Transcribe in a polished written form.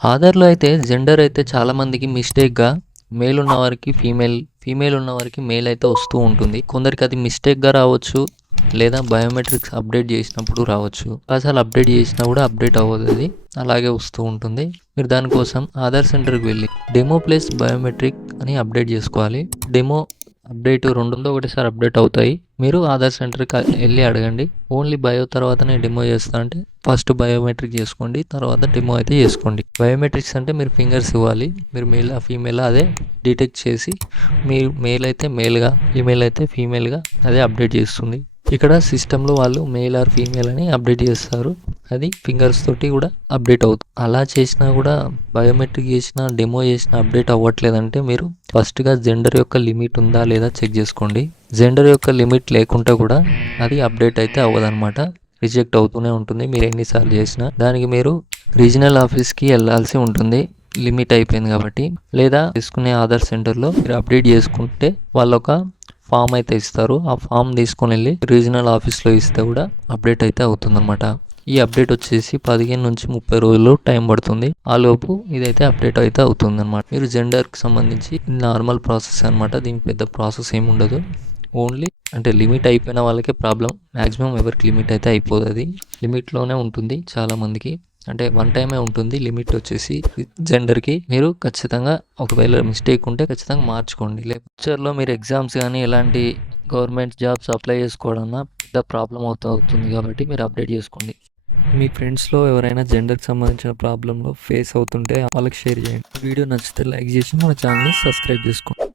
ఆధార్‌లో అయితే జెండర్ అయితే చాలామందికి మిస్టేక్‌గా మేల్ ఉన్న వారికి ఫీమేల్, ఫీమేల్ ఉన్న వారికి మేల్ అయితే వస్తూ ఉంటుంది. కొందరికి అది మిస్టేక్‌గా రావచ్చు. లేదా బయోమెట్రిక్స్ అప్డేట్ చేసినప్పుడు రావచ్చు. అసలు అప్డేట్ చేసినా కూడా అప్డేట్ అవ్వదు, అది అలాగే వస్తూ ఉంటుంది. మీరు దానికోసం ఆధార్ సెంటర్కి వెళ్ళి డెమో ప్లస్ బయోమెట్రిక్ అని అప్డేట్ చేసుకోవాలి. డెమో అప్డేట్ రెండుందో ఒకటేసారి అప్డేట్ అవుతాయి. మీరు ఆధార్ సెంటర్కి వెళ్ళి అడగండి. ఓన్లీ బయో తర్వాతనే డెమో చేస్తా అంటే ఫస్ట్ బయోమెట్రిక్ చేసుకోండి, తర్వాత డెమో అయితే చేసుకోండి. బయోమెట్రిక్స్ అంటే మీరు ఫింగర్స్ ఇవ్వాలి. మీరు మేలా ఫీమేలా అదే డిటెక్ట్ చేసి మీరు మేల్ అయితే మేల్గా, ఫీమేల్ అయితే ఫీమేల్గా అదే అప్డేట్ చేస్తుంది. ఇక్కడ సిస్టంలో వాళ్ళు మేల్ ఆర్ ఫీమేల్ అని అప్డేట్ చేస్తారు. అది ఫింగర్స్ తోటి కూడా అప్డేట్ అవుతుంది. అలా చేసినా కూడా బయోమెట్రిక్ చేసినా డెమో చేసినా అప్డేట్ అవ్వట్లేదంటే మీరు ఫస్ట్గా జెండర్ యొక్క లిమిట్ ఉందా లేదా చెక్ చేసుకోండి. జెండర్ యొక్క లిమిట్ లేకుంటే కూడా అది అప్డేట్ అయితే అవ్వదన్నమాట. రిజెక్ట్ అవుతూనే ఉంటుంది మీరు ఎన్నిసార్లు చేసినా. దానికి మీరు రీజనల్ ఆఫీస్కి వెళ్ళాల్సి ఉంటుంది, లిమిట్ అయిపోయింది కాబట్టి. లేదా తీసుకునే ఆధార్ సెంటర్లో మీరు అప్డేట్ చేసుకుంటే వాళ్ళు ఒక ఫామ్ అయితే ఇస్తారు. ఆ ఫామ్ తీసుకొని వెళ్ళి రీజనల్ ఆఫీస్లో ఇస్తే కూడా అప్డేట్ అయితే అవుతుందన్నమాట. ఈ అప్డేట్ వచ్చేసి 15 నుంచి 30 రోజులు టైం పడుతుంది. ఆ లోపు ఇదైతే అప్డేట్ అయితే అవుతుంది అనమాట. మీరు జెండర్కి సంబంధించి నార్మల్ ప్రాసెస్ అనమాట. దీనికి పెద్ద ప్రాసెస్ ఏమి ఉండదు. ఓన్లీ అంటే లిమిట్ అయిపోయిన వాళ్ళకే ప్రాబ్లం. మ్యాక్సిమం ఎవరికి లిమిట్ అయితే అయిపోదు, అది లిమిట్లోనే ఉంటుంది చాలామందికి. అంటే వన్ టైమే ఉంటుంది లిమిట్ వచ్చేసి జెండర్కి. మీరు ఖచ్చితంగా ఒకవేళ మిస్టేక్ ఉంటే ఖచ్చితంగా మార్చుకోండి. ఫ్యూచర్లో మీరు ఎగ్జామ్స్ కానీ ఎలాంటి గవర్నమెంట్ జాబ్స్ అప్లై చేసుకోవడన్నా పెద్ద ప్రాబ్లం అవుతుంది కాబట్టి మీరు అప్డేట్ చేసుకోండి. మీ ఫ్రెండ్స్లో ఎవరైనా జెండర్కి సంబంధించిన ప్రాబ్లంలో ఫేస్ అవుతుంటే వాళ్ళకి షేర్ చేయండి. వీడియో నచ్చితే లైక్ చేసి మన ఛానల్ని సబ్స్క్రైబ్ చేసుకోండి.